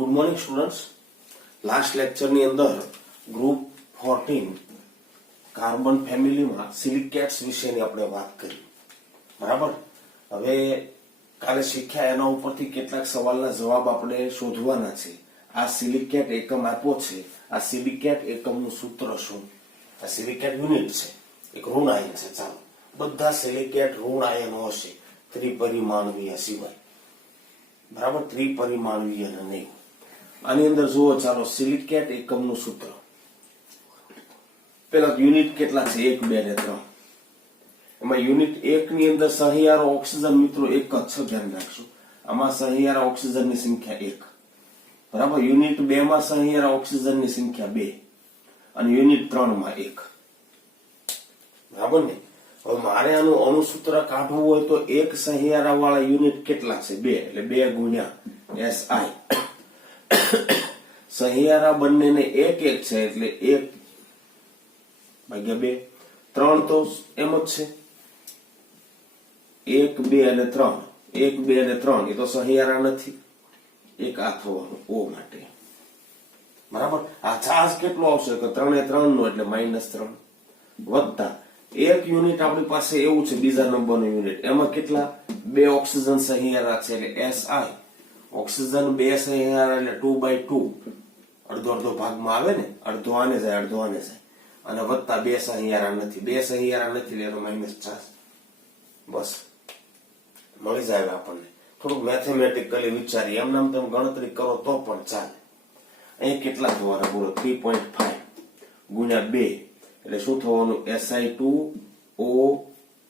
Good morning students. Last લેક્ચરની અંદર group 14 carbon ફેમિલીમાં સિલિકેટ્સ વિશેની આપણે વાત કરી. બરાબર. હવે કાલે શીખ્યા એના ઉપરથી કેટલાક સવાલના જવાબ આપણે શોધવાના છે. આ સિલિકેટ એકમ આપ્યો છે. આ સિલિકેટ એકમનું સૂત્ર શું? આ સિલિકેટ યુનિટ છે, એક ઋણ આયન છે. ચાલો, બધા સિલિકેટ ઋણ આયનો હશે, ત્રિપરિમાણવીય સિવાય. બરાબર, ત્રિપરિમાણવીય નહીં. આની અંદર જુઓ, ચાલો, સિલિકેટ એકમનું સૂત્ર. પેલા યુનિટ કેટલા છે? 1, 2 ને 3. એમાં યુનિટ 1 ની અંદર સહિયારો ઓક્સિજન મિત્રો એક જ છે, ધ્યાન રાખજો. આમાં સહિયારા ઓક્સિજનની સંખ્યા 1. બરાબર. યુનિટ 2 માં સહિયારા ઓક્સિજનની સંખ્યા 2 અને યુનિટ 3 માં 1. બરાબર ને? હવે મારે આનું અણુસૂત્ર કાઢવું હોય તો એક સહિયારા વાળા યુનિટ કેટલા છે? 2. એટલે 2 ગુણ્યા SI. સહિયારા બંનેને 1 1 છે એટલે 1 ભાગ્યા 2. 3 તો એમ જ છે, 1 2 અને 3. 1 2 અને 3 એ તો સહિયારા નથી. એક આ થવાનું O માટે. બરાબર. આ ચાર્જ કેટલો આવશે? કે 3 એ 3 નો એટલે -3 વત્તા એક યુનિટ આપણી પાસે એવું છે, બીજા નંબરનું યુનિટ. એમાં કેટલા? 2 ઓક્સિજન સહિયારા છે એટલે SI. ઓક્સિજન 2 સહિયારા એટલે 2/2. અડધો અડધો ભાગમાં આવે ને, અડધો આને જાય, અડધો આને જાય. અને વત્તા 2 સહિયારા નથી. 2 સહિયારા નથી એટલે -4. બસ મળી જાય આપણને. થોડુંક મેથેમેટિકલી વિચારીએ, એમ નામ તમે ગણતરી કરો તો પણ ચાલે. અહીં કેટલા થવાના બોલો? 3.5 ગુણ્યા 2 એટલે શું થવાનું? SI2O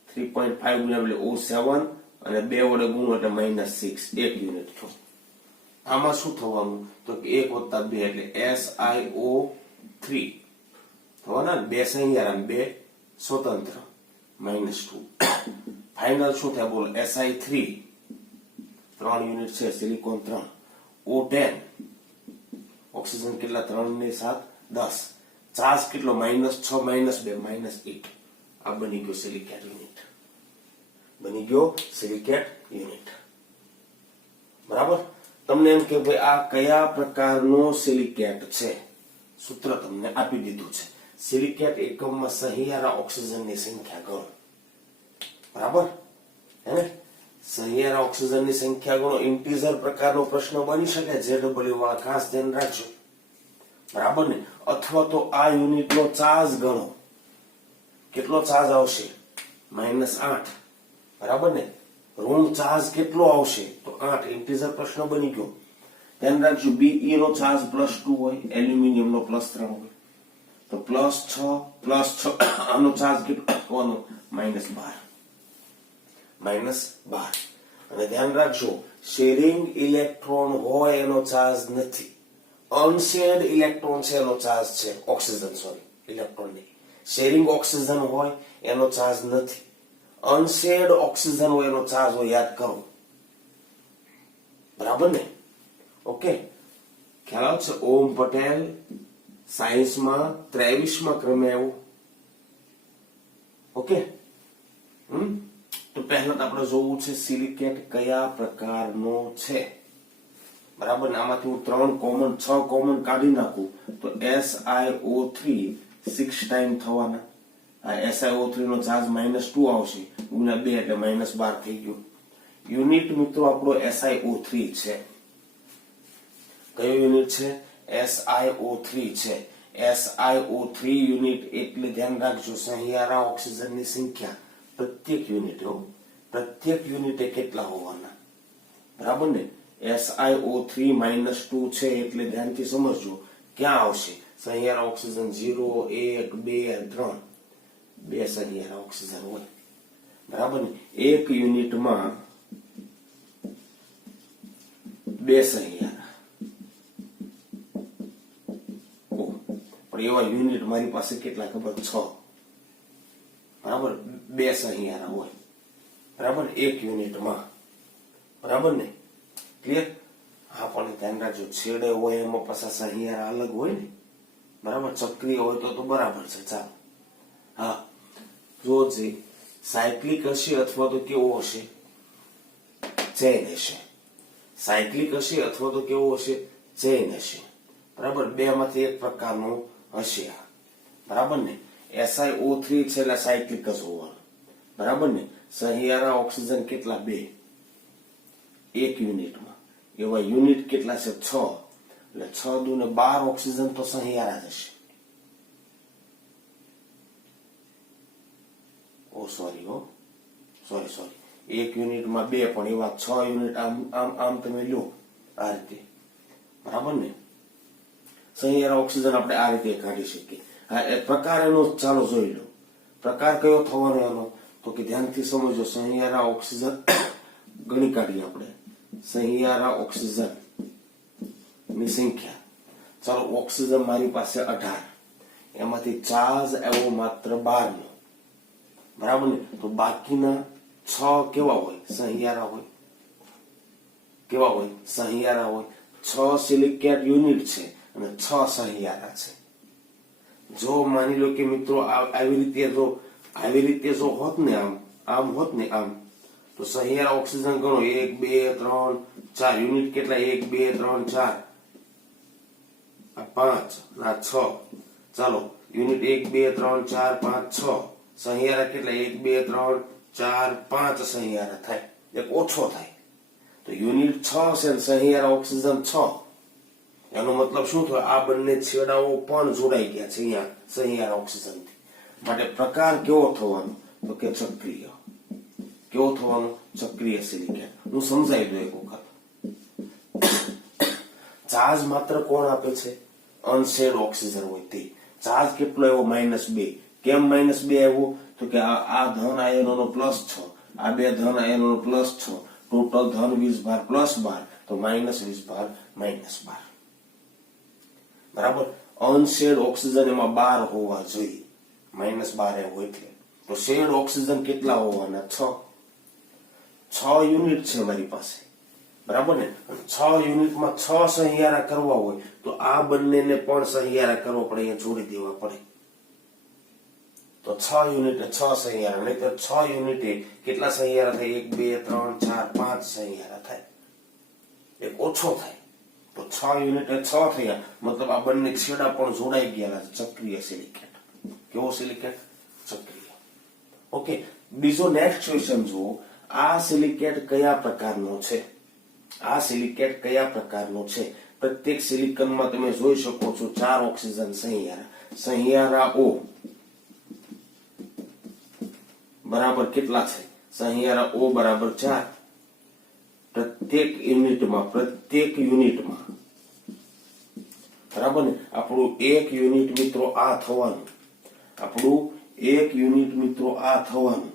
3.5 ગુણ્યા એટલે O7 અને 2 વડે ગુણો એટલે -6. 1 યુનિટ થયો. આમાં શું થવાનું? તો 1 વત્તા 2 એટલે SiO3 થવાના. 2 સહિયારા 2 સ્વતંત્ર -2. ફાઇનલ શું થાય બોલો? Si3 3 યુનિટ છે, સિલિકોન 3. O10 ઓક્સિજન કેટલા? 3 ને 7 10. ચાર્જ કેટલો? -6 -2 -8. આ બની ગયો સિલિકેટ યુનિટ. બની ગયો સિલિકેટ યુનિટ. બરાબર. તમને એમ કે ભાઈ આ કયા પ્રકારનો સિલિકેટ છે? સૂત્ર તમને આપી દીધું છે. સિલિકેટ એકમમાં સહિયારા ઓક્સિજનની સંખ્યા ગણો. બરાબર હે? સહિયારા ઓક્સિજનની સંખ્યા ગણો. ઇન્ટીજર પ્રકારનો પ્રશ્ન બની શકે. ZW વાળા ખાસ ધ્યાન રાખજો. બરાબર ને? અથવા તો આ યુનિટનો ચાર્જ ગણો. કેટલો ચાર્જ આવશે? -8. બરાબર ને? ઋણ ચાર્જ કેટલો આવશે? તો 8. ઇન્ટીજર પ્રશ્ન બની ગયો. ધ્યાન રાખજો, Be નો ચાર્જ +2 હોય, એલ્યુમિનિયમ નો +3 હોય. તો +6 આનો ચાર્જ કેટલો આવવાનો? -12. અને ધ્યાન રાખજો, શેરિંગ ઇલેક્ટ્રોન હોય એનો ચાર્જ નથી. અનશેર્ડ ઇલેક્ટ્રોન છે એનો ચાર્જ છે. ઓક્સિજન, સોરી, ઇલેક્ટ્રોન નહીં. શેરિંગ ઓક્સિજન હોય એનો ચાર્જ નથી. અનશેર્ડ ઓક્સિજન હોય એનો ચાર્જ હોય. યાદ કરો. બરાબર ને? ઓકે, ખ્યાલ આવશે? ઓમ પટેલ સાયન્સમાં 23મા ક્રમે આવ્યો. ઓકે. તો પહેલા તો આપણે જોવું છે સિલિકેટ કયા પ્રકારનો છે. બરાબર ને? આમાંથી હું 6 કોમન કાઢી નાખું તો SiO3 6 ટાઈમ થવાના. આ SiO3 નો ચાર્જ -2 આવશે ગુણ્યા 2 એટલે -12 થઈ ગયો. યુનિટ મિત્રો આપણો SiO3 છે. કયો યુનિટ છે? SiO3 છે. SiO3 યુનિટ એટલે ધ્યાન રાખજો, સહિયારા ઓક્સિજનની સંખ્યા પ્રત્યેક યુનિટે કેટલા હોવાના? બરાબર ને? SiO3 -2 છે એટલે ધ્યાનથી સમજજો. ક્યાં આવશે? સહિયારા ઓક્સિજન 0 1 2 3. 2 સહિયારા ઓક્સિજન હોય. બરાબર ને? એક યુનિટમાં 2 સહિયારા. પણ એવા યુનિટ મારી પાસે કેટલા ખબર? 6. બરાબર? 2 સહિયારા હોય. બરાબર? એક યુનિટમાં. બરાબર ને? ક્લિયર? હા, પણ ધ્યાન રાખજો, છેડે હોય એમાં પાછા સહિયારા અલગ હોય ને. બરાબર? ચક્રીય હોય તો બરાબર છે. ચાલો, હા, જો સાયક્લિક હશે અથવા તો કેવો હશે? ચેન હશે. સાયક્લિક હશે અથવા તો કેવો હશે? ચેન હશે, બરાબર, બે માંથી એક પ્રકારનું હશે આ, બરાબર ને. SiO3 છે એટલે સાયક્લિક જ હોવાનું, બરાબર ને. સહિયારા ઓક્સિજન કેટલા? 2 એક યુનિટમાં. એવા યુનિટ કેટલા છે? 6. એટલે 6 દુ ને 12 ઓક્સિજન તો સહિયારા જ હશે. સોરી, એક યુનિટમાં 2, પણ એવા 6 યુનિટ આમ તમે લો આ રીતે, બરાબર ને. સહિયારા ઓક્સિજન આપણે આ રીતે કાઢી શકીએ. હા, એ પ્રકાર એનો ચાલો જોઈ લો. પ્રકાર કયો થવાનો એનો? તો કે ધ્યાનથી સમજો. સહિયારા ઓક્સિજન ગણી કાઢીએ આપણે. સહિયારા ઓક્સિજન ની સંખ્યા, ચાલો ઓક્સિજન મારી પાસે 18, એમાંથી ચાર્જ આવ્યો માત્ર 12 નો, બરાબર ને. તો બાકીના 6 કેવા હોય? સહિયારા હોય. કેવા હોય? સહિયારા હોય. 6 સિલિકેટ યુનિટ છે અને 6 સહિયારા છે. જો માની લો કે મિત્રો આવી રીતે જો હોત ને, આમ હોત ને, આમ, તો સહિયારા ઓક્સિજન ગણો 1 2 3 4 યુનિટ કેટલા? 1 2 3 4 5 ના 6. ચાલો યુનિટ 1 2 3 4 5 6. સહિયારા કેટલા? 1 2 3 4 5 સહિયારા થાય, એક ઓછો થાય. તો યુનિટ 6 છે ને સહિયારા ઓક્સિજન 6. એનો મતલબ શું થયો? આ બંને છેડાઓ પણ જોડાઈ ગયા છે અહીંયા સહિયારા ઓક્સિજન થી. માટે પ્રકાર કેવો થવાનો? તો કે ચક્રીય. કેવો થવાનો? ચક્રીય સિલિકેટ. હું સમજાવી દઉં એક વખત. ચાર્જ માત્ર કોણ આપે છે? અનશેડ ઓક્સિજન હોય તે. ચાર્જ કેટલો આવ્યો? -2. કેમ -2 આવ્યો? તો કે આ ધન આયનોનો +6, આ બે ધન આયનોનો +6, ટોટલ ધન વીજભાર +12, તો -વીજભાર -12, બરાબર. અનશેડ ઓક્સિજન એમાં 12 હોવા જોઈએ, -12 આવ્યો એટલે. તો શેડ ઓક્સિજન કેટલા હોવાના? 6 યુનિટ છે મારી પાસે, બરાબર ને. 6 યુનિટમાં 6 સહિયારા કરવા હોય તો આ બંનેને પણ સહિયારા કરવો પડે, અહીંયા જોડી દેવા પડે. તો 6 યુનિટે 6 સહિયારા, નહીં તો 6 યુનિટે કેટલા સહિયારા થાય? 1 2 3 4 5 સહિયારા થાય, એક ઓછો થાય. તો 6 યુનિટે 6 થયા, મતલબ આ બંને છેડા પણ જોડાઈ ગયા છે. ચક્રીય સિલિકેટ. કેવો સિલિકેટ? ચક્રીય. ઓકે, બીજો નેક્સ્ટ ક્વેશ્ચન જુઓ. આ સિલિકેટ કયા પ્રકારનો છે? આ સિલિકેટ કયા પ્રકારનો છે? પ્રત્યેક સિલિકનમાં તમે જોઈ શકો છો 4 ઓક્સિજન સહિયારા. સહિયારા O બરાબર કેટલા છે? સહિયારા O બરાબર 4. પ્રત્યેક યુનિટમાં બરાબર ને. આપણું એક યુનિટ મિત્રો આ થવાનું,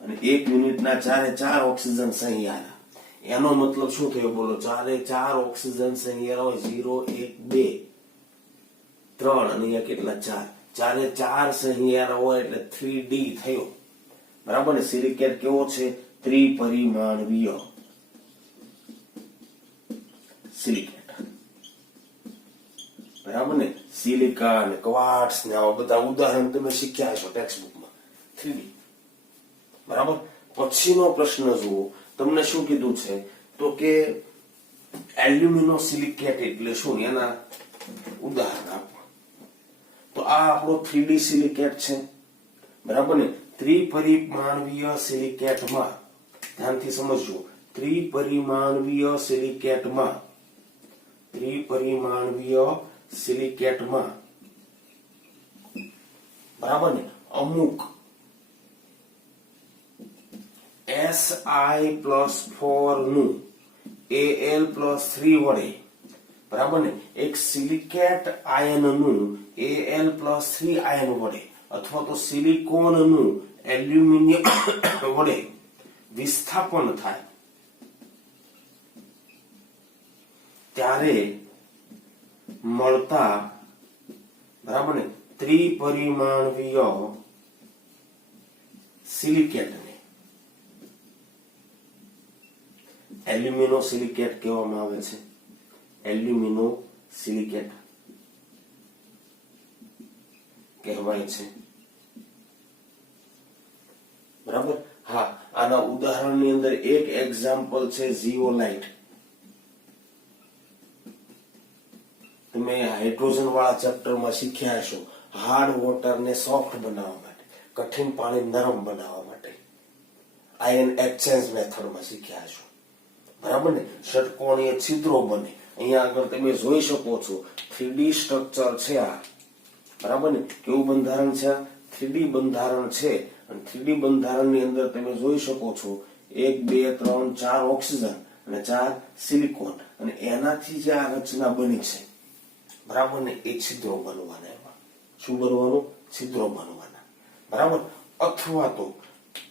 અને એક યુનિટના 4 ઓક્સિજન સહિયારા. એનો મતલબ શું થયો? બોલો. 4 ઓક્સિજન સહિયારા હોય. 0 1 2 3 અને અહીંયા કેટલા? 4. 4 સહિયારા હોય એટલે 3D થયો, બરાબર ને. સિલિકેટ કેવો છે? ત્રિપરિમાણીય સિલિકેટ, બરાબર ને. સિલિકા ને ક્વાર્ટસ ને આવા બધા ઉદાહરણ તમે શીખ્યા છો ટેક્સ્ટબુકમાં. 3D, બરાબર. પછીનો પ્રશ્ન જુઓ. તમને શું કીધું છે? તો કે એલ્યુમિનો સિલિકેટ એટલે શું? એના ઉદાહરણ આપો. તો આ આપણો 3D સિલિકેટ છે, બરાબર ને. ત્રિપરિમાણીય સિલિકેટમાં ધ્યાનથી સમજજો. ત્રિપરિમાણીય સિલિકેટમાં બરાબર ને, અમુક Si+4 નું Al+3 વડે, બરાબર ને, એક સિલિકેટ આયનનું Al+3 આયન વડે અથવા તો સિલિકોનનું એલ્યુમિનિયમ વડે વિસ્થાપન થાય ત્યારે મળતા, બરાબર ને, ત્રિપરિમાણીય સિલિકેટને એલ્યુમિનો સિલિકેટ કહેવામાં આવે છે. એલ્યુમિનો સિલિકેટ કહેવાય છે, બરાબર. હા, આના ઉદાહરણની અંદર એક એક્ઝામ્પલ છે ઝીઓલાઇટ. તમે હાઇડ્રોજન વાળા ચેપ્ટરમાં શીખ્યા હશો હાર્ડ વોટરને સોફ્ટ બનાવવા માટે, કઠિન પાણી નરમ બનાવવા માટે આયન એક્સચેન્જ મેથડમાં શીખ્યા હશો, બરાબર ને. ષટકોણીય છિદ્રો બને. અહીંયા આગળ તમે જોઈ શકો છો 3D સ્ટ્રક્ચર છે આ, બરાબર ને. કેવું બંધારણ છે? 3D બંધારણ છે. અને 3D બંધારણની અંદર તમે જોઈ શકો છો 1 2 3 4 ઓક્સિજન અને 4 સિલિકોન, અને એનાથી જે આ રચના બની છે, બરાબર ને, એ છિદ્રો બનવાના. એમાં શું બનવાનું? છિદ્રો બનવાના, બરાબર. અથવા તો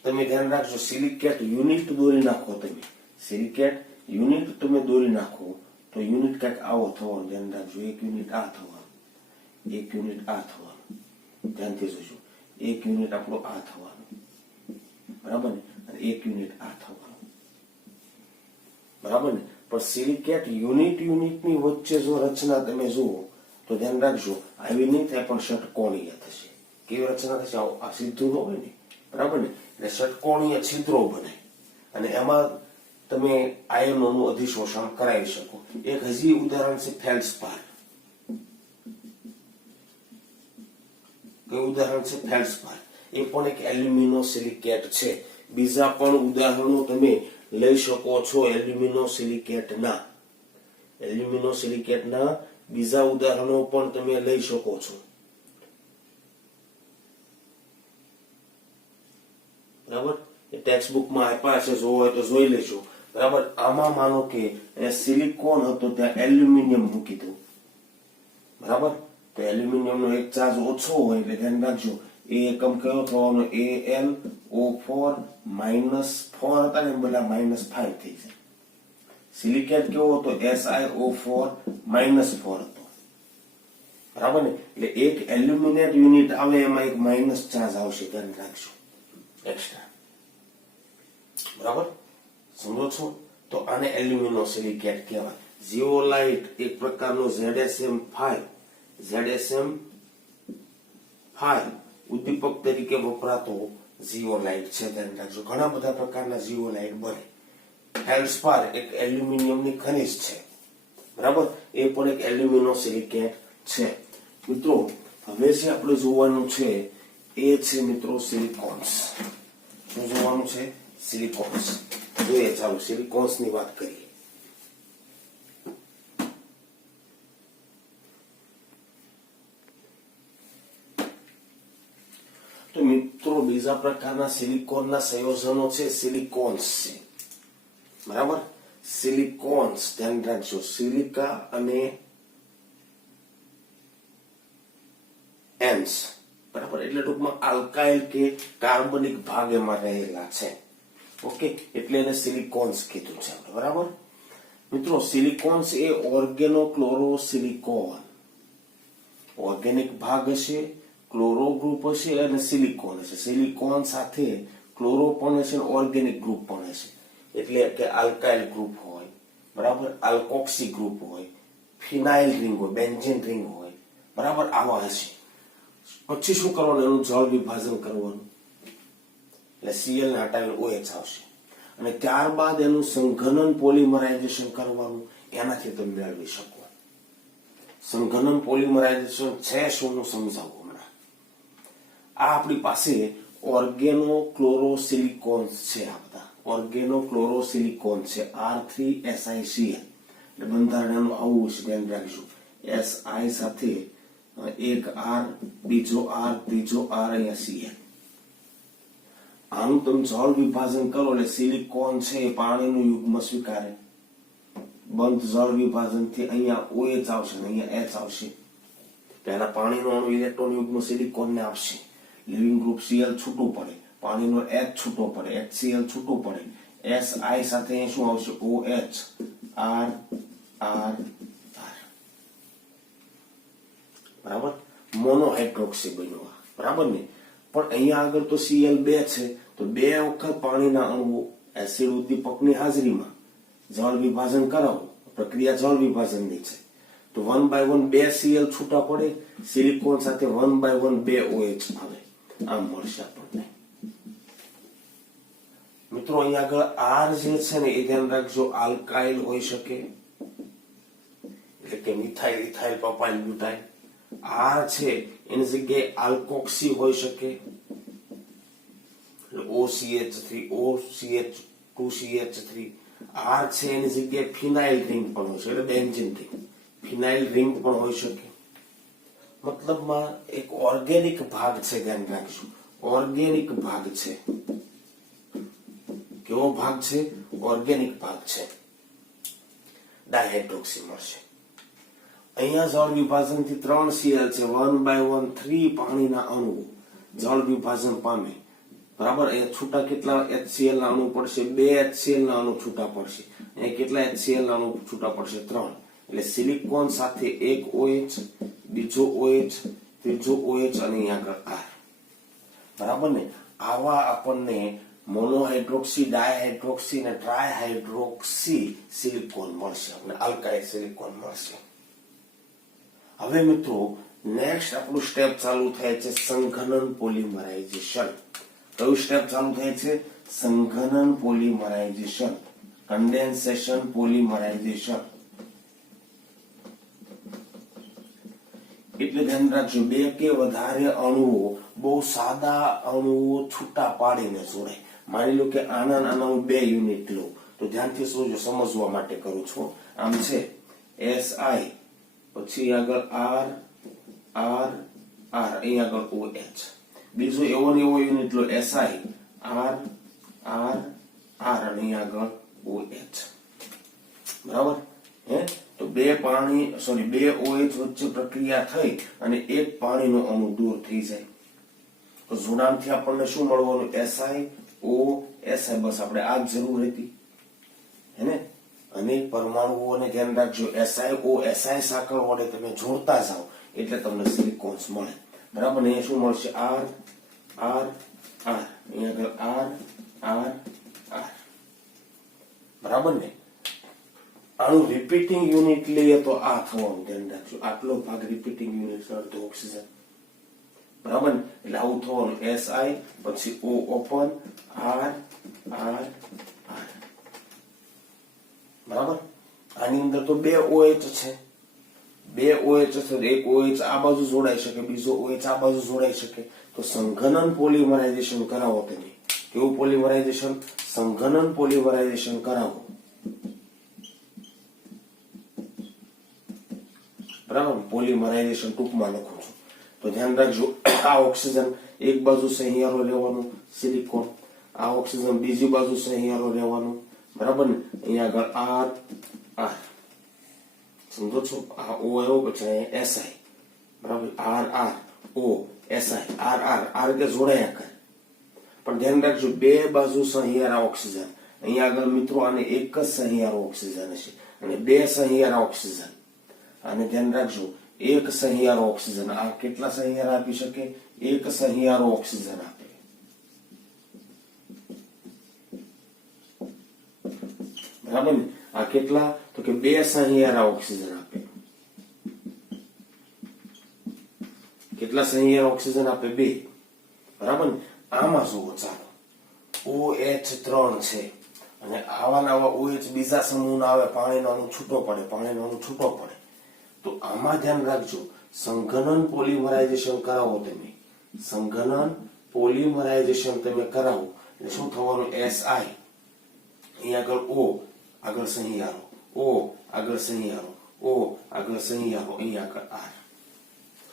તમે ધ્યાન રાખજો, સિલિકેટ યુનિટ દોરી નાખો. તમે સિલિકેટ યુનિટ તમે દોરી નાખો તો યુનિટ કંઈક આવો થવાનો. ધ્યાન રાખજો, એક યુનિટ આ થવાનું, એક યુનિટ આ થવાનું. ધ્યાનથી જોજો, એક યુનિટ આપણો આ થવાનું, બરાબર ને, અને એક યુનિટ આ થવાનું, બરાબર ને. પણ સિલિકેટ યુનિટની વચ્ચે જો રચના તમે જુઓ તો ધ્યાન રાખજો, આવી નહીં થાય, પણ ષટકોણીય થશે. કેવી રચના થશે? આ સીધું ન હોય ને, બરાબર ને. એટલે ષટકોણીય છિદ્રો બને અને એમાં તમે આયનોનું અધિશોષણ કરાવી શકો. એક હજી ઉદાહરણ છે ફેલ્ડસ્પાર. કયું ઉદાહરણ છે? ફેલ્ડસ્પાર. એ પણ એક એલ્યુમિનોસિલિકેટ છે. બીજા પણ ઉદાહરણો તમે લઈ શકો છો એલ્યુમિનોસિલિકેટના બીજા ઉદાહરણો પણ તમે લઈ શકો છો, બરાબર. એ ટેક્સ્ટ બુકમાં આપ્યા છે, જોવો હોય તો જોઈ લેજો, બરાબર. આમાં માનો કે સિલિકોન હતો, ત્યાં એલ્યુમિનિયમ મૂકી દો, બરાબર. તો એલ્યુમિનિયમનો એક ચાર્જ ઓછો હોય એટલે ધ્યાન રાખજો, એ એકમ કયો થવાનો? AlO4 -4 હતા ને, બધા -5 થઈ જાય. સિલિકેટ કેવો હતો? SiO4 -4 હતો, બરાબર ને. એટલે એક એલ્યુમિનેટ યુનિટ આવે એમાં એક માઇનસ ચાર્જ આવશે, ધ્યાન રાખજો, એક્સ્ટ્રા, બરાબર. સમજો છો? તો આને એલ્યુમિનોસિલિકેટ કહેવાય. ઝિઓલાઇટ એક પ્રકારનો ZSM5 ઉદ્દીપક તરીકે વપરાતો ઝિઓલાઇટ છે, ધ્યાન રાખજો. ઘણા બધા પ્રકારના ઝિઓલાઇટ બને. ફેલ્ડસ્પાર એક એલ્યુમિનિયમની ખનિજ છે, બરાબર. એ પણ એક એલ્યુમિનોસિલિકેટ છે. મિત્રો, હવે જે આપણે જોવાનું છે એ છે મિત્રો સિલિકોન્સ. શું જોવાનું છે? સિલિકોન્સ. જોઈએ, ચાલો સિલિકોન્સ ની વાત કરીએ. તો મિત્રો, બીજા પ્રકારના સિલિકોનના સંયોજનો છે, સિલિકોન્સ છે, બરાબર. સિલિકોન્સ, ધ્યાન રાખજો, સિલિકા અને એન્સ, બરાબર. એટલે ટૂંકમાં આલ્કાઇલ કે કાર્બનિક ભાગ એમાં રહેલા છે, ઓકે. એટલે એને સિલિકોન્સ કીધું છે, બરાબર. મિત્રો, સિલિકોન્સ એ ઓર્ગેનોક્લોરોસિલિકોન, ઓર્ગેનિક ભાગ હશે, ક્લોરો ગ્રુપ હશે અને સિલિકોન હશે. સિલિકોન સાથે ક્લોરો પણ હશે, ઓર્ગેનિક ગ્રુપ પણ હશે. એટલે કે આલ્કાઇલ ગ્રુપ હોય, બરાબર, આલ્કોક્સી ગ્રુપ હોય, ફિનાઇલ રિંગ હોય, બેન્ઝીન રિંગ હોય, બરાબર, આવા હશે. પછી શું કરવાનું? એનું જળ વિભાજન કરવાનું, એટલે Cl ને હટાવીને OH આવશે, અને ત્યારબાદ એનું સંઘનન પોલિમરાઇઝેશન કરવાનું. એનાથી તમે મેળવી શકો. સંઘનન પોલિમરાઇઝેશન છે શું? હું સમજાવું હમણાં. આ આપણી પાસે ઓર્ગેનોક્લોરોસિલિકોન્સ છે. આ બધા ઓર્ગેનોક્લોરોસિલિકોન છે, R3SiCl. એટલે બંધારણ એનું આવું છે, ધ્યાન રાખજો. Si સાથે એક R, બીજો R, ત્રીજો R, અહીંયા Cl. આનું તમે જળ વિભાજન કરો એટલે સિલિકોન છે એ પાણીનું યુગ્મ સ્વીકારે. બંધ જળ વિભાજન થી અહીંયા OH આવશે અને અહીંયા H આવશે. પહેલા પાણીનો અણુ ઇલેક્ટ્રોન યુગ્મ સિલિકોન ને આપશે. લિવિંગ ગ્રુપ Cl છૂટું પડે, પાણીનો H છૂટો પડે, HCl છૂટું પડે. Si સાથે અહીં શું આવશે? OH, R, R, R. બરાબર. મોનોહાઇડ્રોક્સી બન્યો, બરાબર ને. પણ અહીંયા આગળ તો Cl2 છે, તો બે વખત પાણીના અણુઓ એસિડ ઉદ્દીપકની હાજરીમાં જળ વિભાજન કરાવો. પ્રક્રિયા જળ વિભાજનની છે, તો 1 by 1 બે Cl છૂટા પડે, સિલિકોન સાથે 1 by 1 બે OH આવે. આમ મળશે આપણને. મિત્રો, અહીંયા આગળ R જે છે ને એ ધ્યાન રાખજો, આલ્કાઇલ હોઈ શકે. એટલે કે methyl ethyl propyl butyl. R છે એની જગ્યાએ આલ્કોક્સી હોઈ શકે, OCH3 OCH2CH3. આર છે એની જગ્યાએ ફિનાઇલ રિંગ પણ હોય છે, એટલે બેન્ઝીન રિંગ, ફિનાઇલ રિંગ પણ હોઈ શકે. મતલબમાં એક ઓર્ગેનિક ભાગ છે, ધ્યાન રાખજો, ઓર્ગેનિક ભાગ છે. કેવો ભાગ છે? ઓર્ગેનિક ભાગ છે. ડાયહાઇડ્રોક્સી મળશે. અહીંયા જળ વિભાજનથી 3 Cl છે, 1/1 3 પાણીના અણુઓ જળ વિભાજન પામે. બરાબર. અહીંયા છૂટા કેટલા HCl ના અણુ પડશે? 2 HCl ના અણુ છૂટા પડશે. અહીંયા કેટલા HCl ના અણુ છૂટા પડશે? 3. એટલે સિલિકોન સાથે એક OH, બીજો OH, ત્રીજો OH અને અહીંયા આગળ R. બરાબર ને? આવા આપણને મોનોહાઇડ્રોક્સી, ડાયહાઇડ્રોક્સી અને ટ્રાયહાઇડ્રોક્સી સિલિકોન મળશે, આપણે આલ્કાઇલ સિલિકોન મળશે. હવે મિત્રો નેક્સ્ટ આપણું સ્ટેપ ચાલુ થાય છે સંઘનન પોલિમરાઇઝેશન. કયું સ્ટેપ ચાલુ થાય છે? સંઘનન પોલિમરાઇઝેશન, કન્ડેન્સેશન પોલિમરાઇઝેશન. એટલે ધ્યાન રાખજો, 2 કે વધારે અણુઓ, બહુ સાદા અણુઓ છૂટા પાડીને જોડાય. માની લો કે આના હું 2 યુનિટ લઉં, તો ધ્યાનથી સમજવા માટે કરું છું. આમ છે SI, પછી આગળ R R R, અહીં આગળ OH. બીજો એવો ને એવો યુનિટ લો SI, R R R અને અહીં આગળ OH. બરાબર. તો 2 OH વચ્ચે પ્રક્રિયા થઈ અને એક પાણીનો અણુ દૂર થઈ જાય. તો જોડાણથી આપણને શું મળવાનું? SiO બસ આપણે આ જ જરૂર હતી, હેને? અને પરમાણુઓને ધ્યાન રાખજો, SiO સાંકળ વડે તમે જોડતા જાઓ એટલે તમને સિલિકોન્સ મળે. બરાબર. અહીંયા શું મળશે? R R R, અહીંયા આગળ R R R. બરાબર ને? આનું રિપીટિંગ યુનિટ લઈએ તો આ થવાનું, ધ્યાન રાખજો. આટલો ભાગ રિપીટિંગ યુનિટ, અડધો ઓક્સિજન. બરાબર ને? એટલે આવું થવાનું, SI પછી O open, R R R. બરાબર. આની અંદર તો 2 OH છે, 2 OH છે, એક OH આ બાજુ જોડાઈ શકે, બીજો OH આ બાજુ જોડાઈ શકે. તો સંઘનન પોલિમરાઇઝેશન કરાવો તમે. કેવું પોલિમરાઇઝેશન? સંઘનન પોલિમરાઇઝેશન કરાવો. બરાબર. પોલિમરાઇઝેશન ટૂંકમાં લખું છું તો ધ્યાન રાખજો. આ ઓક્સિજન એક બાજુ સહિયારો રહેવાનું, સિલિકોન. આ ઓક્સિજન બીજી બાજુ સહિયારો રહેવાનું. બરાબર ને? અહીંયા આગળ R R, સમજો છો? આ O આવ્યો, પછી SI. બરાબર. R R O SI, R R R કે જોડાયા કરે. પણ ધ્યાન રાખજો, 2 બાજુ સહિયારા ઓક્સિજન. અહીંયા આગળ મિત્રો આને એક જ સહિયારો ઓક્સિજન હશે અને 2 સહિયારા ઓક્સિજન. આને ધ્યાન રાખજો, એક સહિયારો ઓક્સિજન. આ કેટલા સહિયારા આપી શકે? એક સહિયારો ઓક્સિજન આપે. બરાબર ને? આ કેટલા? તો કે 2 સહિયારા ઓક્સિજન આપે. કેટલા સહિયારા ઓક્સિજન આપે? 2. બરાબર ને? આમાં જુઓ, ચાલો OH3 છે અને આવા નવા OH બીજા સમૂહના આવે, પાણીનો અણુ છૂટો પડે, પાણીનો અણુ છૂટો પડે. તો આમાં ધ્યાન રાખજો, સંઘનન પોલિમરાઇઝેશન કરાવો તમે. સંઘનન પોલિમરાઇઝેશન તમે કરાવો એટલે શું થવાનું? SI, અહીંયા આગળ O આગળ સહિયારો, O આગળ સહિયારો, O આગળ સહિયારો, અહીંયા આગળ R,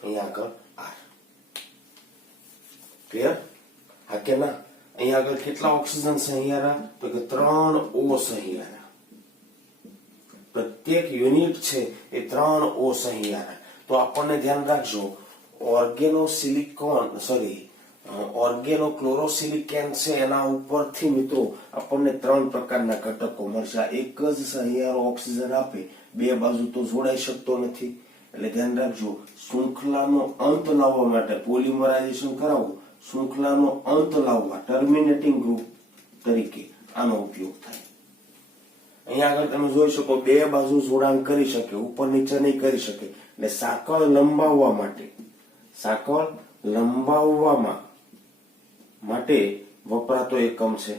અહીંયા આગળ R. ક્લિયર? હા કે ના? અહીંયા આગળ કેટલા ઓક્સિજન સહિયારા? તો કે 3 O સહિયારા. પ્રત્યેક યુનિટ છે એ 3 O સહિયારા. તો આપણને ધ્યાન રાખજો, ઓર્ગેનોક્લોરોસિલિકેન છે એના ઉપરથી મિત્રો આપણને 3 પ્રકારના ઘટકો મળશે. આ એક જ સહિયારો ઓક્સિજન આપે, 2 બાજુ તો જોડાઈ શકતો નથી. એટલે ધ્યાન રાખજો, શૃંખલાનો અંત લાવવા માટે પોલિમરાઇઝેશન કરાવવું, શૃંખલાનો અંત લાવવા ટર્મિનેટિંગ ગ્રુપ તરીકે આનો ઉપયોગ થાય. અહીંયા આગળ તમે જોઈ શકો, 2 બાજુ જોડાણ કરી શકે, ઉપર નીચે નહીં કરી શકે. એટલે સાંકળ લંબાવવા માટે વપરાતો એકમ છે.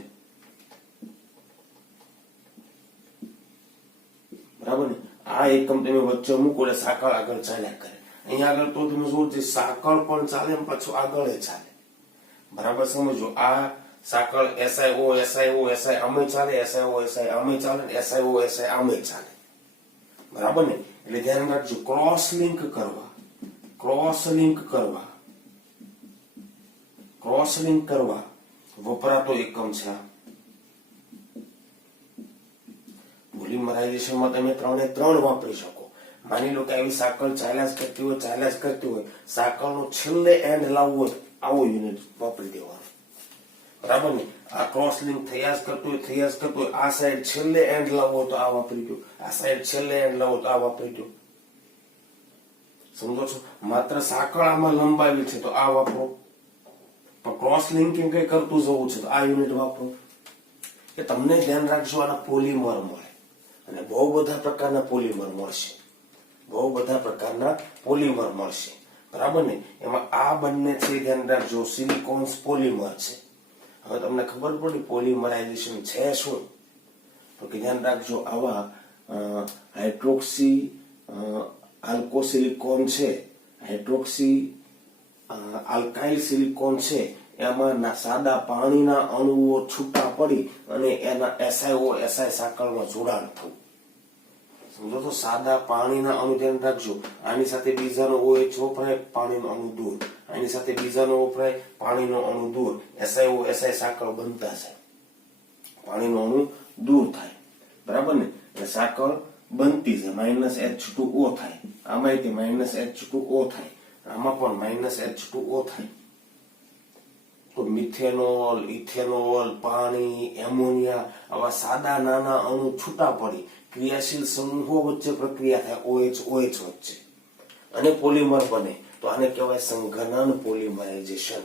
બરાબર ને? આ એકમ તમે વચ્ચે મૂકો એટલે સાંકળ આગળ ચાલ્યા કરે. અહીંયા આગળ તો તમે જુઓ જે સાંકળ પણ ચાલે ને પાછું આગળ ચાલે. બરાબર સમજો. આ સાંકળ SiO આમે ચાલે, SiO આમે ચાલે, SiO આમે ચાલે. બરાબર ને? એટલે ધ્યાન રાખજો, ક્રોસ લિંક કરવા વપરાતો એકમ છે. પોલિમરાઇઝેશનમાં તમે 3 વાપરી શકો. માની લો કે આવી સાંકળ ચાલ્યા જ કરતી હોય, સાંકળનો છેલ્લે એન્ડ લાવવો હોય, આવો યુનિટ વાપરી દેવાનો. બરાબર ને? આ ક્રોસ લિંક થયા જ કરતું હોય, આ સાઈડ છેલ્લે એન્ડ લાવવો તો આ વાપરી દો, આ સાઈડ છેલ્લે એન્ડ લાવવો તો આ વાપરી દો. સમજો છો? માત્ર સાંકળ આમાં લંબાવી છે તો આ વાપરો, પણ ક્રોસ લિંકિંગ કઈ કરતું જવું છે તો આ યુનિટ વાપરો. કે તમને ધ્યાન રાખજો, આના પોલિમર મળે અને બહુ બધા પ્રકારના પોલિમર મળશે. બરાબર ને? એમાં આ બંને છે, ધ્યાન રાખજો, સિલિકોન્સ પોલિમર છે. હવે તમને ખબર પડી પોલિમરાઇઝેશન છે શું? તો કે ધ્યાન રાખજો, આવા હાઇડ્રોક્સી આલ્કોસિલિકોન છે, હાઇડ્રોક્સી આલ્કાઇલ સિલિકોન છે, એમાં સાદા પાણીના અણુઓ છૂટા પડી અને એના SiO સાંકળમાં જોડાણ થવું. સમજો તો? સાદા પાણીના અણુ, ધ્યાન રાખજો, આની સાથે બીજાનો OH વપરાય, પાણીનો અણુ દૂર, આની સાથે બીજાનો વપરાય, પાણીનો અણુ દૂર, SiO સાંકળ બનતા છે, પાણીનો અણુ દૂર થાય. બરાબર ને? એટલે સાંકળ બનતી છે, -H2O થાય, આમાં તે -H2O થાય, આમાં પણ -H2O થાય. તો મિથેનોલ, ઇથેનોલ, પાણી, એમોનિયા, આવા સાદા નાના અણુ છૂટા પડી ક્રિયાશીલ સમૂહો વચ્ચે પ્રક્રિયા થાય, OH વચ્ચે, અને પોલિમર બને. તો આને કહેવાય સંઘનન પોલિમરાઇઝેશન.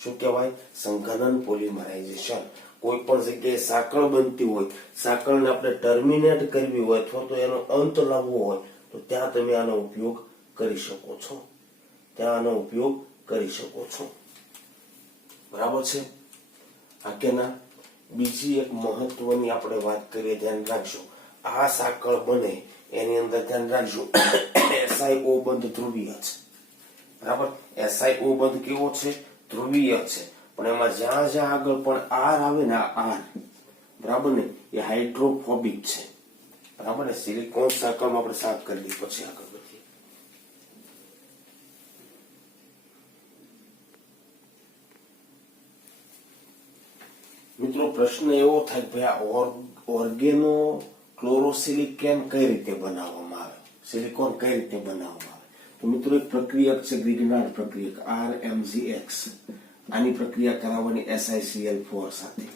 શું કહેવાય? સંઘનન પોલિમરાઇઝેશન. કોઈ પણ જગ્યાએ સાંકળ બનતી હોય, સાંકળને આપણે ટર્મિનેટ કરવી હોય અથવા તો એનો અંત લાવવો હોય તો ત્યાં તમે આનો ઉપયોગ કરી શકો છો. બરાબર છે? આ કે ના? બીજી એક મહત્વની આપણે વાત કરીએ, ધ્યાન રાખજો, આ સાંકળ બને એની અંદર ધ્યાન રાખજો SiO બંધ ધ્રુવીય છે. બરાબર? SiO બંધ કેવો છે? ધ્રુવીય છે. પણ એમાં જ્યાં આગળ પણ R આવે ને, આ R, બરાબર ને, એ હાઇડ્રોફોબિક છે. બરાબર ને? સિલિકોન સાંકળમાં આપણે સાફ કરી દઈએ પછી આગળ વધીએ. મિત્રો, પ્રશ્ન એવો થાય કે ભાઈ આ ઓર્ગેનો ક્લોરોસિલિકેન કઈ રીતે બનાવવામાં આવે, સિલિકોન કઈ રીતે બનાવવામાં આવે? તો મિત્રો, એક પ્રક્રિયક છે ગ્રિગ્નાર્ડ પ્રક્રિયક, RMGX. આની પ્રક્રિયા કરાવવાની SiCl4 સાથે.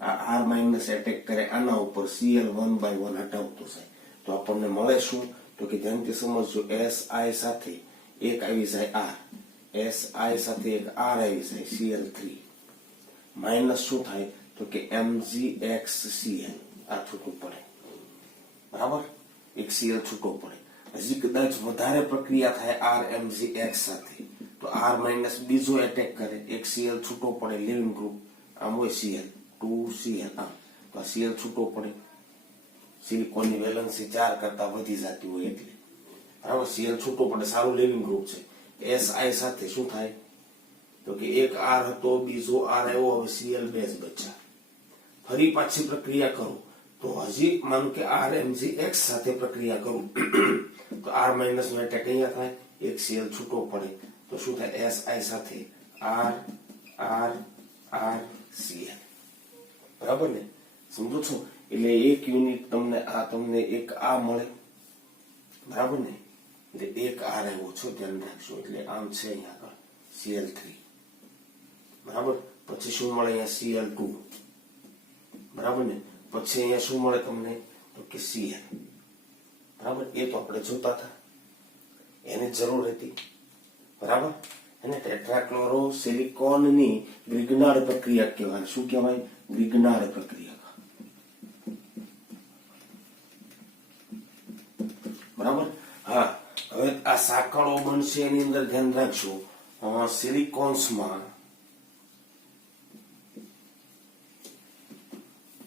આ R- એટેક કરે આના ઉપર, Cl 1/1 હટાવતો જાય તો આપણને મળે શું? તો કે ધ્યાનથી સમજજો, Si સાથે એક આવી જાય R, Si સાથે એક R આવી જાય, Cl3, માઇનસ શું થાય? તો કે MgXCl, આ છૂટું પડે. બરાબર? એક Cl છૂટો પડે. હજી કદાચ વધારે પ્રક્રિયા થાય RMGX સાથે તો R- બીજો એટેક કરે, એક Cl છૂટો પડે, લિવિંગ ગ્રુપ, આમ હોય Cl 2Cl, આમ તો Cl છૂટો પડે. સિલિકોનની વેલન્સી 4 કરતા વધી જતી હોય એટલે. બરાબર? Cl છૂટો પડે, સારું લિવિંગ ગ્રુપ છે. Si સાથે શું થાય? તો કે એક R હતો, બીજો R આવ્યો, હવે Cl બેઝ બચ્યા. ફરી પાછી પ્રક્રિયા કરું તો હજી માનું કે RMGX સાથે પ્રક્રિયા કરું તો R- નો એટેક અહીંયા થાય, એક Cl છૂટો પડે તો શું થાય? Si સાથે R Cl. બરાબર ને? સમજો છો? એટલે એક યુનિટ તમને એક આ મળે. બરાબર ને? એટલે એક R આવ્યો છો, ધ્યાન રાખજો. એટલે આમ છે અહીંયા આગળ Cl3. બરાબર? પછી શું મળે? અહીંયા Cl2. બરાબર ને? પછી અહીંયા શું મળે તમને? તો કે Cl. બરાબર? એ તો આપણે જોતા હતા, એની જરૂર હતી. બરાબર? એને ટેટ્રાક્લોરો સિલિકોનની ગ્રિગ્નાર્ડ પ્રક્રિયા કહેવાય. શું કહેવાય? ગ્રિગ્નાર્ડ પ્રક્રિયા. બરાબર? હા, હવે આ સાંકળો બનશે એની અંદર ધ્યાન રાખજો, સિલિકોન્સમાં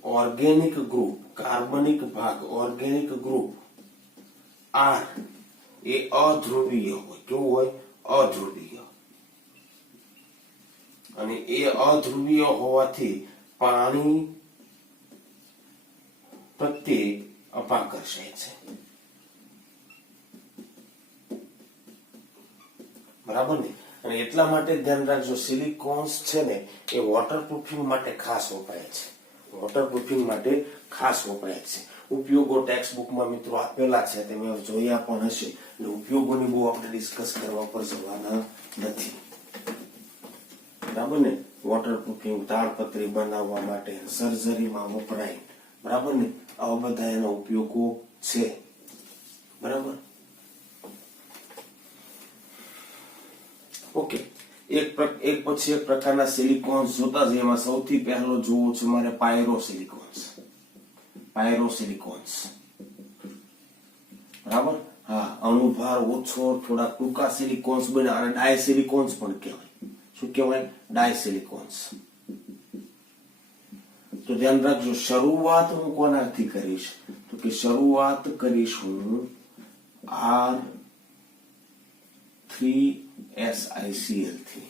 ઓર્ગેનિક ગ્રુપ કાર્બનિક ભાગ ઓર્ગેનિક ગ્રુપ R એ અધ્રુવીય હોય. કેવું હોય? અધ્રુવીય. અને એ અધ્રુવીય હોવાથી પાણી પ્રત્યે અપાકર્ષાય છે. બરાબર ને? અને એટલા માટે ધ્યાન રાખજો, સિલિકોન્સ છે ને એ વોટરપ્રૂફિંગ માટે ખાસ વપરાય છે. વોટરપ્રૂફિંગ માટે ખાસ વપરાય છે. ઉપયોગો ટેક્સ્ટ બુકમાં મિત્રો આપેલા છે, તમે જોયા પણ હશે. એટલે ઉપયોગોની બહુ આપણે ડિસ્કસ કરવા પર જવાના નથી. બરાબર ને? વોટરપ્રૂફિંગ તાડપત્રી બનાવવા માટે સર્જરીમાં વપરાય. બરાબર ને? આવા બધા એના ઉપયોગો છે. બરાબર? ઓકે, એક પછી એક પ્રકારના સિલિકોન્સ જોતા જઈએ. એમાં સૌથી પહેલો જોવું છે મારે પાયરોસિલિકોન્સ. પાયરોસિલિકોન્સ. બરાબર? હા, અણુભાર ઓછો, થોડા ટૂંકા સિલિકોન્સ બને અને ડાયસિલિકોન્સ પણ કહેવાય. શું કહેવાય? ડાયસિલિકોન્સ. તો ધ્યાન રાખજો, શરૂઆત હું કોનાથી કરીશ? તો કે શરૂઆત કરીશ હું R3SiCl થી.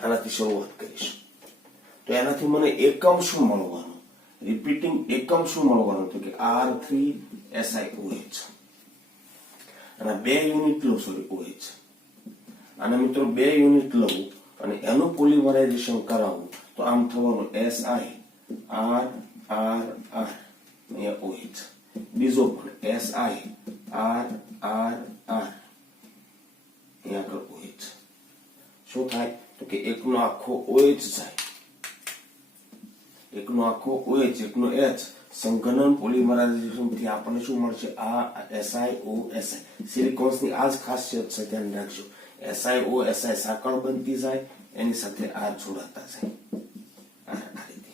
આનાથી શરૂઆત કરીશ. તો એનાથી મને એકમ શું મળવાનું? રિપીટિંગ એકમ શું મળવાનું? તો કે R3SiOH. અને 2 યુનિટ લો, સોરી OH. અને મિત્રો 2 યુનિટ લઉં અને એનું પોલિમરાઇઝેશન કરાવું તો આમ થવાનું Si R R R અહીંયા OH. બીજો પણ Si R R R અહીંયા આગળ OH. શું થાય? તો કે એકનો આખો OH જાય, એકનો આખો OH, એકનો H. સંઘનન પોલિમરાઇઝેશન થી આપણને શું મળશે? આ SiO_Si. સિલિકોન્સ ની આ જ ખાસિયત છે, ધ્યાન રાખજો. SiO_Si સાંકળ બનતી જાય, એની સાથે આ જોડાતા જાય. આ રીતે.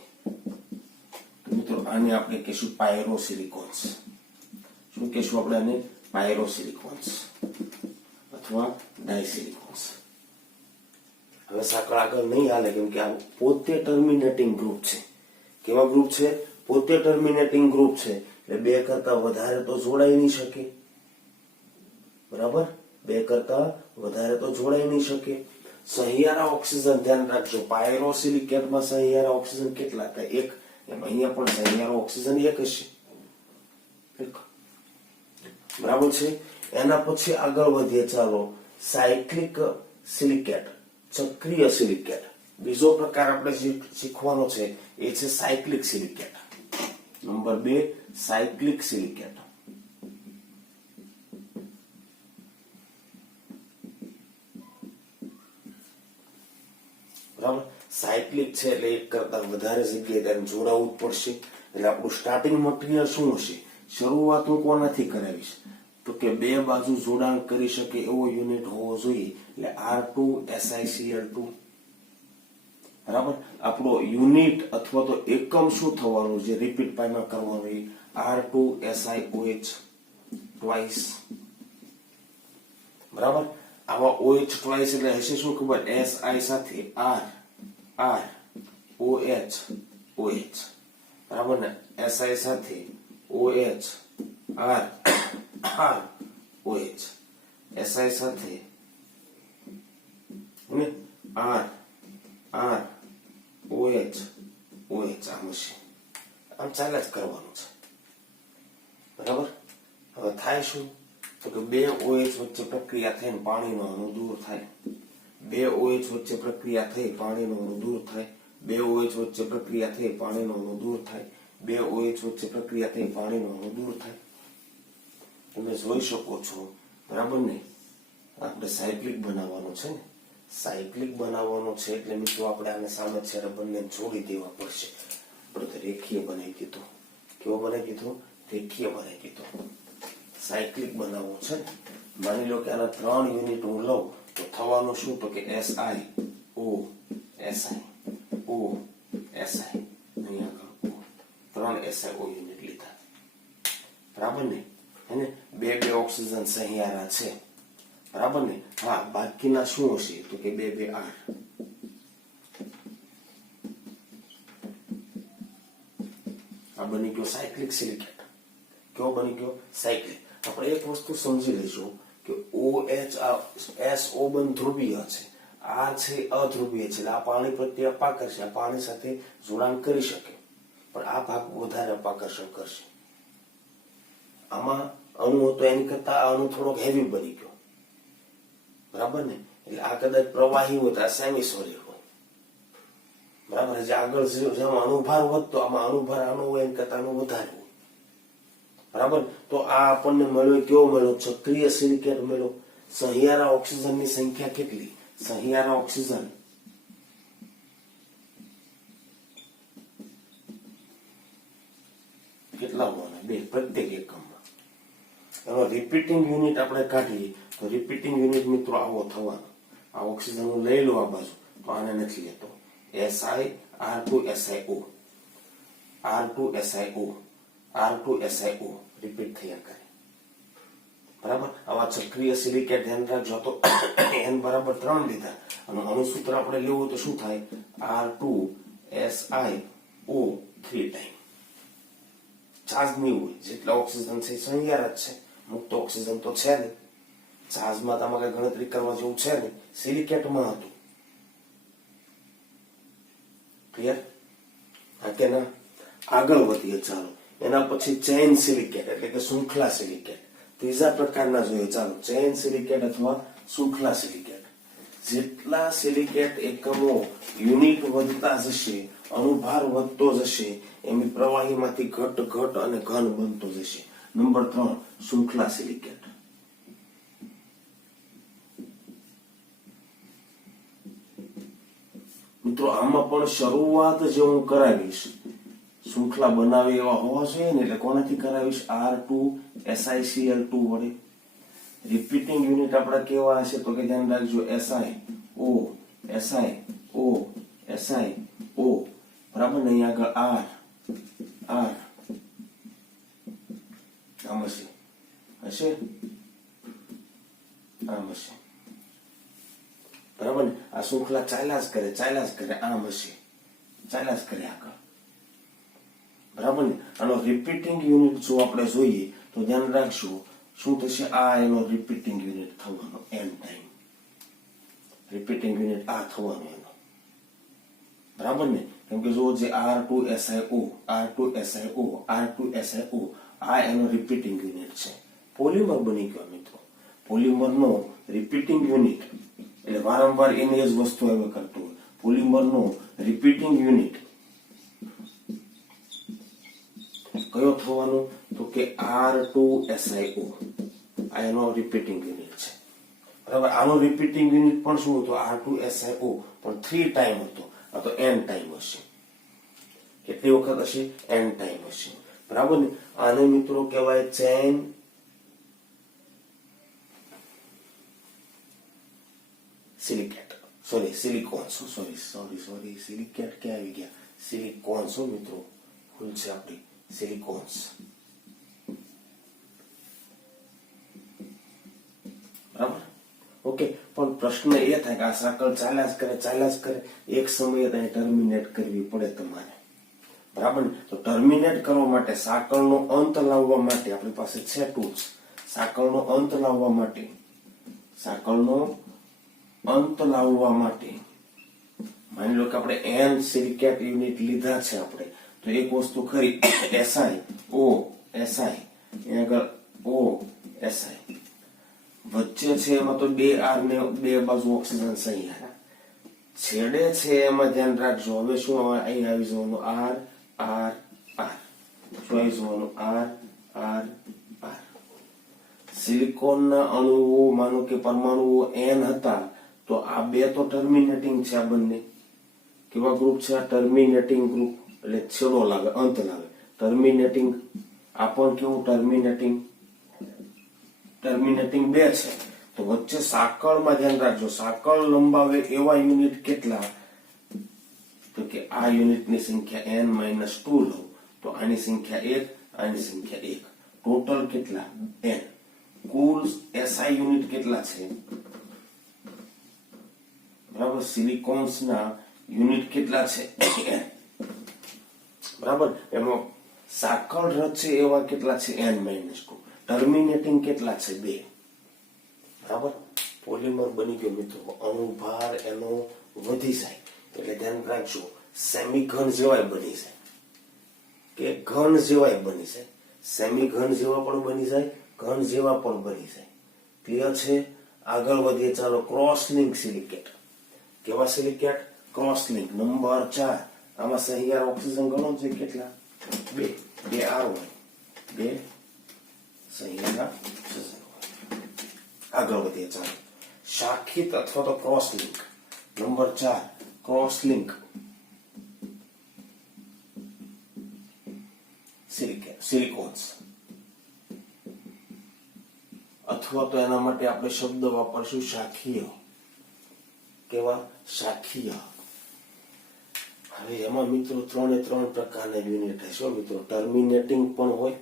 મિત્રો આને આપણે કહીશું પાયરોસિલિકોન્સ. શું કહીશું આપણે આને? પાયરોસિલિકોન્સ અથવા ડાયસિલિકોન્સ. હવે સાંકળ આગળ નહીં હાલે, કેમ કે આ પોતે ટર્મિનેટિંગ ગ્રુપ છે. કેવા ગ્રુપ છે? પોતે ટર્મિનેટિંગ ગ્રુપ છે. એટલે 2 કરતા વધારે તો જોડાઈ નહીં શકે. બરાબર? 2 કરતા વધારે તો જોડાઈ નહીં શકે. સહિયારા ઓક્સિજન, ધ્યાન રાખજો, પાયરોસિલિકેટમાં સહિયારા ઓક્સિજન કેટલા હતા? 1. એમ અહીંયા પણ સહિયારા ઓક્સિજન 1 હશે. બરાબર છે? એના પછી આગળ વધીએ. ચાલો, સાયક્લિક સિલિકેટ, ચક્રીય સિલિકેટ. બીજો પ્રકાર આપણે શીખવાનો છે એ છે cyclic silicate. Number 2, cyclic silicate. બરાબર? સાયક્લિક છે એટલે 1 કરતા વધારે જગ્યાએ તેને જોડાવવું જ પડશે. એટલે આપણું સ્ટાર્ટિંગ મટીરિયલ શું હશે? શરૂઆત હું કોનાથી કરાવીશ? તો કે 2 બાજુ જોડાણ કરી શકે એવો યુનિટ હોવો જોઈએ. એટલે R2SiCl2. બરાબર? આપણો યુનિટ અથવા તો એકમ શું થવાનું? જે રિપીટ પાઈમાં કરવાનું R2SiOH ટ્વાઇસ. બરાબર? આવા OH ટ્વાઇસ એટલે હશે શું ખબર? Si સાથે R R OH OH. બરાબર ને? Si સાથે OH R R OH. Si સાથે ને R R OH OH. આમ હશે. આમ ચાલે જ કરવાનું છે. બરાબર? હવે થાય શું? તો કે 2 OH વચ્ચે પ્રક્રિયા થઈને પાણીનો અણુ દૂર થાય. 2 OH વચ્ચે પ્રક્રિયા થઈ પાણીનો અણુ દૂર થાય. 2 OH વચ્ચે પ્રક્રિયા થઈ પાણીનો અણુ દૂર થાય. 2 OH વચ્ચે પ્રક્રિયા થઈ પાણીનો અણુ દૂર થાય. તમે જોઈ શકો છો. બરાબર ને? આપણે સાયક્લિક બનાવવાનો છે ને, સાયક્લિક બનાવવાનો છે એટલે મિત્રો આપણે આને સામે છેડે બંને જોડી દેવા પડશે. આપણે તો રેખીય બનાવી દીધો. કેવો બનાવી દીધો? રેખીય બનાવી દીધો. સાયક્લિક બનાવવો છે. માની લો કે આના 3 યુનિટ હું લઉં તો થવાનું શું? તો કે SiO_Si OSi. અહીંયા આગળ 3 SiO યુનિટ લીધા. બરાબર ને? એને 2 ઓક્સિજન સહિયારા છે. બરાબર ને? હા, બાકીના શું હશે? તો કે 2 R. આ બની ગયો સાયક્લિક સિલિકેટ. કેવો બની ગયો? સાયક્લિક. આપણે એક વસ્તુ સમજી લઈશું કે SO બંધ ધ્રુવીય છે, R છે અધ્રુવીય છે, એટલે આ પાણી પ્રત્યે અપાકર્ષણ, આ પાણી સાથે જોડાણ કરી શકે, પણ આ ભાગ વધારે અપાકર્ષણ કરશે. આમાં અણુ હતો એની કરતા આ અણુ થોડોક હેવી બની ગયો, બરાબર ને? એટલે આ કદાચ પ્રવાહી હોય તો આ સેમી સોલિડ હોય, બરાબર? જે આગળ જેમાં અણુભાર વધતો, આમાં અણુભાર આનો હોય એની કરતા આનું વધારે હોય, બરાબર? તો આ આપણને મળ્યો કેવો મળ્યો? ચક્રીય સિલિકેટ મળ્યો. સહિયારા ઓક્સિજનની સંખ્યા કેટલી? સહિયારા ઓક્સિજન કેટલા હોવાના? 2 પ્રત્યેક એકમમાં. એનો રિપીટિંગ યુનિટ આપણે કાઢીએ તો રિપીટિંગ યુનિટ મિત્રો આવો થવાનો. આ ઓક્સિજન હું લઈ લો આ બાજુ, તો આને નથી લેતો. Si R2SiO R2SiO R2SiO repeat થયા કરે, બરાબર? આવા ચક્રીય સિલિકેટ ધ્યાન રાખજો. તો n બરાબર 3 લીધા અને અણુસૂત્ર આપણે લેવું તો શું થાય? R2SiO 3 time. ચાર્જ નહીં હોય, જેટલા ઓક્સિજન છે સહિયાર જ છે, મુક્ત ઓક્સિજન તો છે નહીં. ચાર્જમાં તમારે કઈ ગણતરી કરવા જેવું છે નહીં, સિલિકેટમાં હતું. ક્લિયર? હા કે ના? આગળ વધીએ ચાલો. એના પછી ચેઇન સિલિકેટ એટલે કે શૃંખલા સિલિકેટ. ત્રીજા પ્રકારના જોઈએ ચાલો, ચેઇન સિલિકેટ અથવા શૃંખલા સિલિકેટ. જેટલા સિલિકેટ એકમો યુનિટ વધતા જશે, અણુભાર વધતો જશે, એમ પ્રવાહીમાંથી ઘટ અને ઘન બનતો જશે. નંબર 3 શૃંખલા સિલિકેટ. મિત્રો આમાં પણ શરૂઆત જે હું કરાવીશ, શૃંખલા બનાવી એવા હોવા જોઈએ ને, એટલે કોનાથી કરાવીશ? R2SiCl2 વડે. રિપીટિંગ યુનિટ આપણા કેવા હશે તો કે ધ્યાન રાખજો, SiO બરાબર ને? અહીંયા આગળ R આમ હશે આમ હશે, બરાબર ને? આ શૃંખલા ચાલ્યા જ કરે, આમ હશે, ચાલ્યા જ કરે આગળ, બરાબર ને? આનો રિપીટિંગ યુનિટ જો આપણે જોઈએ તો ધ્યાન રાખશું શું થશે? આ એનો રિપીટિંગ યુનિટ થવાનો, n ટાઈમ રિપીટિંગ યુનિટ આ થવાનો એનો, બરાબર ને? કેમ કે જો જે R2SiO આ એનો રિપીટિંગ યુનિટ છે. પોલિમર બની ગયો મિત્રો. પોલિમરનો રિપીટિંગ યુનિટ એટલે વારંવાર એની જ વસ્તુ હવે કરતું હોય. પોલિમરનો રિપીટિંગ યુનિટ કયો થવાનો? તો કે R2SiO આ એનો રિપીટિંગ યુનિટ છે, બરાબર? આનો રિપીટિંગ યુનિટ પણ શું હતો? R2SiO પણ 3 ટાઈમ હતો. આ તો n ટાઈમ હશે. કેટલી વખત હશે? n ટાઈમ હશે, બરાબર ને? આને મિત્રો કહેવાય ચેઇન સિલિકેટ. સિલિકોન્સ. સિલિકેટ ક્યાં આવી ગયા? સિલિકોન્સ મિત્રો, ભૂલ છે આપણી. સિલિકોન્સ, બરાબર? ઓકે. પણ પ્રશ્ન એ થાય કે આ સાયકલ ચાલ્યા જ કરે, એક સમયે તેને ટર્મિનેટ કરવી પડે તમારે, બરાબર ને? તો ટર્મિનેટ કરવા માટે, સાયકલનો અંત લાવવા માટે આપણી પાસે છે ટૂલ્સ. સાયકલનો અંત લાવવા માટે માની લો કે આપણે n સિલિકેટ યુનિટ લીધા છે આપણે, તો એક વસ્તુ ખરી, SiO આગળ OSi વચ્ચે છે એમાં તો 2 R ને 2 બાજુ ઓક્સિજન સહિયારા, છેડે છે એમાં ધ્યાન રાખજો. હવે શું અહીં આવી જવાનું? R શું આવી જવાનું? R. સિલિકોનના અણુઓ માનો કે પરમાણુઓ n હતા, તો આ 2 તો ટર્મિનેટિંગ છે. આ બંને કેવા ગ્રુપ છે? આ ટર્મિનેટિંગ ગ્રુપ, એટલે છેડો લાવે, અંત લાવે. ટર્મિનેટિંગ. આ પણ કેવું? ટર્મિનેટિંગ 2 છે. તો વચ્ચે સાંકળમાં ધ્યાન રાખજો, સાંકળ લંબાવે એવા યુનિટ કેટલા? તો કે આ યુનિટની સંખ્યા n-2 લો તો આની સંખ્યા 1, આની સંખ્યા 1, ટોટલ કેટલા? n. કુલ SI યુનિટ કેટલા છે? બરાબર? સિલિકોન્સના યુનિટ કેટલા છે? n. બરાબર? એમાં સાંકળ રચ છે એવા કેટલા છે n-2, ટર્મિનેટિંગ કેટલા છે 2. બરાબર, પોલિમર બની ગયો મિત્રો, અણુભાર એનો વધી જાય એટલે ધ્યાન રાખજો સેમી ઘન જેવાય બની જાય કે ઘન જેવાય બની જાય, સેમી ઘન જેવા પણ બની જાય, ઘન જેવા પણ બની જાય. ક્લિયર છે? આગળ વધીએ, ચાલો. Cross link silicate. કેવા સિલિકેટ? Cross link. નંબર 4. આમાં સહિયારા ઓક્સિજન ગણો છે કેટલા? 2. 2 R હોય, 2 સહિયારા ઓક્સિજન હોય. આગળ વધીએ, ચાલો. શાખિત અથવા તો cross link. Number 4 cross link silicones, અથવા તો એના માટે આપણે શબ્દ વાપરશું શાખીય. કેવા? શાખીય. હવે એમાં મિત્રો 3 પ્રકારના યુનિટ હશે મિત્રો. ટર્મિનેટિંગ પણ હોય,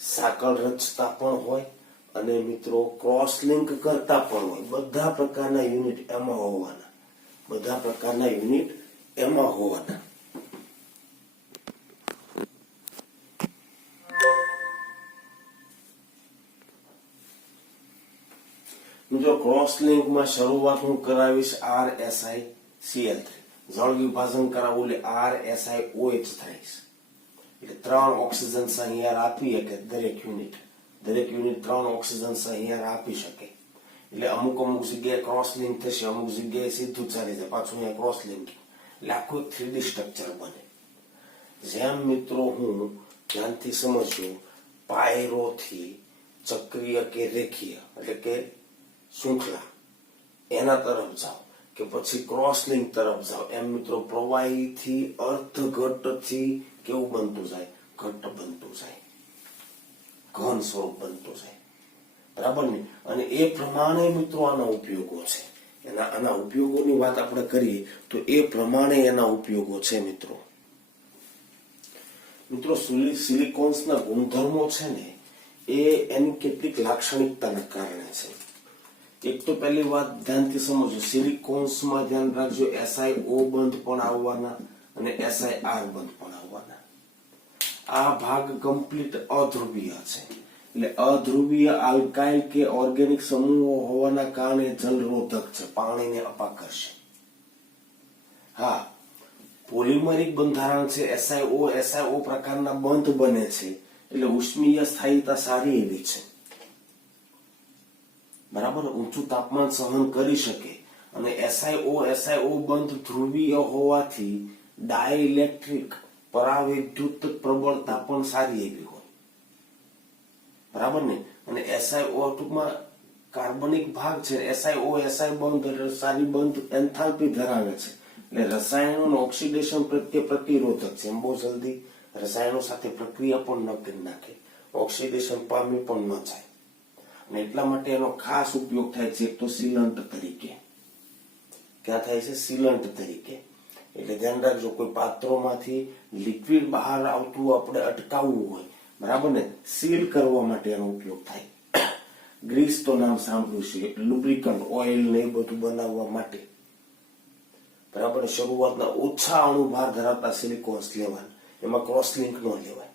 સાંકળ રચતા પણ હોય, અને મિત્રો ક્રોસ લિંક કરતા પણ હોય. બધા પ્રકારના યુનિટ એમાં હોવાના, બધા પ્રકારના યુનિટ એમાં હોવાના. જો ક્રોસ લિંકમાં શરૂઆત હું કરાવીશ RSiCl3, જળ વિભાજન કરાવું એટલે RSiOH થાય. એટલે 3 ઓક્સિજન સહિયાર આપી શકે દરેક યુનિટ 3 ઓક્સિજન સહિયાર આપી શકે. એટલે અમુક જગ્યાએ ક્રોસ લિંક થશે, અમુક જગ્યાએ સીધું ચાલી જાય, પાછું અહીંયા ક્રોસ લિંક, એટલે આખું 3D સ્ટ્રક્ચર બને. જેમ મિત્રો હું ધ્યાનથી સમજ્યો, પાયરોથી ચક્રીય કે રેખીય એટલે કે શૃંખલા એના તરફ જાઓ કે પછી ક્રોસ લિંક તરફ જાઓ, એમ મિત્રો પ્રવાહીથી અર્ધઘટથી કેવું બનતું જાય? ઘટ્ટ બનતું જાય, ઘન સ્વરૂપ બનતું જાય. બરાબર ને? અને એ પ્રમાણે મિત્રો આના ઉપયોગો છે. આના ઉપયોગોની વાત આપણે કરીએ તો એ પ્રમાણે એના ઉપયોગો છે મિત્રો. સિલિકોન્સના ગુણધર્મો છે ને, એ એની કેટલીક લાક્ષણિકતાના કારણે છે. એક તો પહેલી વાત ધ્યાનથી સમજો, સિલિકોન્સમાં ધ્યાન રાખજો SiO બંધ પણ આવવાના અને SiR બંધ પણ આવવાના. આ ભાગ કમ્પ્લીટ અધ્રુવીય છે. એટલે અધ્રુવીય આલ્કાઇલ કે ઓર્ગેનિક સમૂહો હોવાના કારણે જલરોધક છે, પાણીને અપા કરશે. હા, પોલિમરિક બંધારણ છે, SiO પ્રકારના બંધ બને છે, એટલે ઉષ્મીય સ્થાયીતા સારી એવી છે. બરાબર, ઊંચું તાપમાન સહન કરી શકે. અને SiO બંધ ધ્રુવીય હોવાથી ડાઇલેક્ટ્રિક પરાવિદ્યુત પ્રબળતા પણ સારી એવી હોય. બરાબર ને? અને SiO ટૂંકમાં કાર્બનિક ભાગ છે, SiO બંધ એટલે સારી બંધ એન્થાલ્પી ધરાવે છે. એટલે રસાયણોનું ઓક્સિડેશન પ્રત્યે પ્રતિરોધક છે. એમ બહુ જલ્દી રસાયણો સાથે પ્રક્રિયા પણ ન કરી નાખે, ઓક્સિડેશન પામી પણ ન જાય. અને એટલા માટે એનો ખાસ ઉપયોગ થાય છે. એક તો સીલન્ટ તરીકે. ક્યાં થાય છે? સીલન્ટ તરીકે. એટલે ધ્યાન રાખજો, કોઈ પાત્રોમાંથી લિક્વિડ બહાર આવતું આપણે અટકાવવું હોય, બરાબર ને, સીલ કરવા માટે એનો ઉપયોગ થાય. ગ્રીસ તો નામ સાંભળ્યું છે, લુબ્રિકન્ટ ઓઇલ ને એ બધું બનાવવા માટે. બરાબર, શરૂઆતના ઓછા અણુભાર ધરાવતા સિલિકોન્સ લેવાના. એમાં ક્રોસ લિંક નો લેવાય,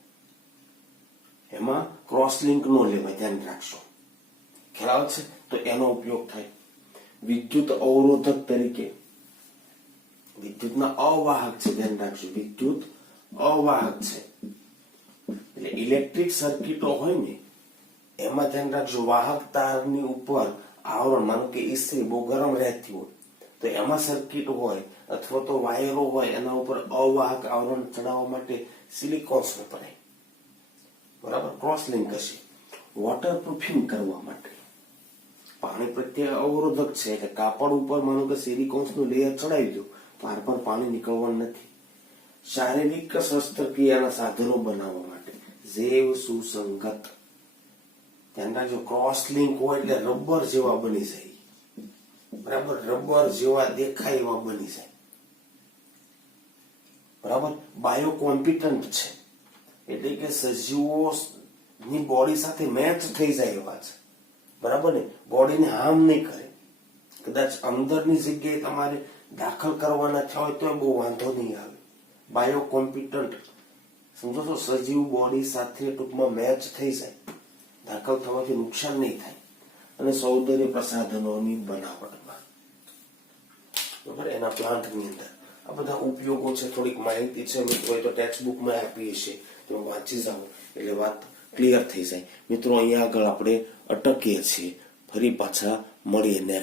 એમાં ક્રોસ લિંક નો લેવાય, ધ્યાન રાખશો. ખ્યાલ છે? તો એનો ઉપયોગ થાય. વિદ્યુત અવરોધક તરીકે, વિદ્યુતના અવાહક છે, ધ્યાન રાખજો, વિદ્યુત અવાહક છે. એટલે ઇલેક્ટ્રિક સર્કિટો હોય ને, એમાં ધ્યાન રાખજો, વાહક તારની ઉપર આવરણ, માનો કે ઇસ્ત્રી બહુ ગરમ રહેતી હોય તો એમાં સર્કિટ હોય અથવા તો વાયરો હોય, એના ઉપર અવાહક આવરણ ચડાવવા માટે સિલિકોન્સ વપરાય. બરાબર, ક્રોસ લિંક હશે. વોટરપ્રૂફિંગ કરવા માટે, પાણી પ્રત્યે અવરોધક છે, એટલે કાપડ ઉપર માનો કે સિલિકોન્સનું લેયર ચડાવી દો તો આર પર પાણી નીકળવાનું નથી. શારીરિક શસ્ત્રક્રિયાના સાધનો બનાવવા માટે, જૈવ સુસંગત. ધ્યાન રાખજો, ક્રોસ લિંક હોય એટલે રબર જેવા બની જાય. બરાબર, રબર જેવા દેખાય એવા બની જાય. બરાબર, બાયો કોમ્પિટન્ટ છે, એટલે કે સજીવો ની બોડી સાથે મેચ થઈ જાય એવા છે. બરાબર ને? બોડીને હાર્મ નહીં કરે. કદાચ અંદરની જગ્યાએ તમારે દાખલ કરવાના થયા હોય તો બહુ વાંધો નહીં આવે. બાયો કોમ્પિટન્ટ સમજો છો, સજીવ બોડી સાથે ટૂંકમાં મેચ થઈ જાય, દાખલ થવાથી નુકસાન નહીં થાય, અને સૌંદર્ય પ્રસાધનોની બનાવટમાં, બરાબર, એના પ્લાન્ટની અંદર આ બધા ઉપયોગો છે. થોડીક માહિતી છે મિત્રો, એ તો ટેક્સ્ટ બુકમાં આપી છે, તમે વાંચી જાઓ એટલે વાત ક્લિયર થઈ જાય. મિત્રો અહીંયા આગળ આપણે અટકીએ છીએ, ફરી પાછા મળીએ.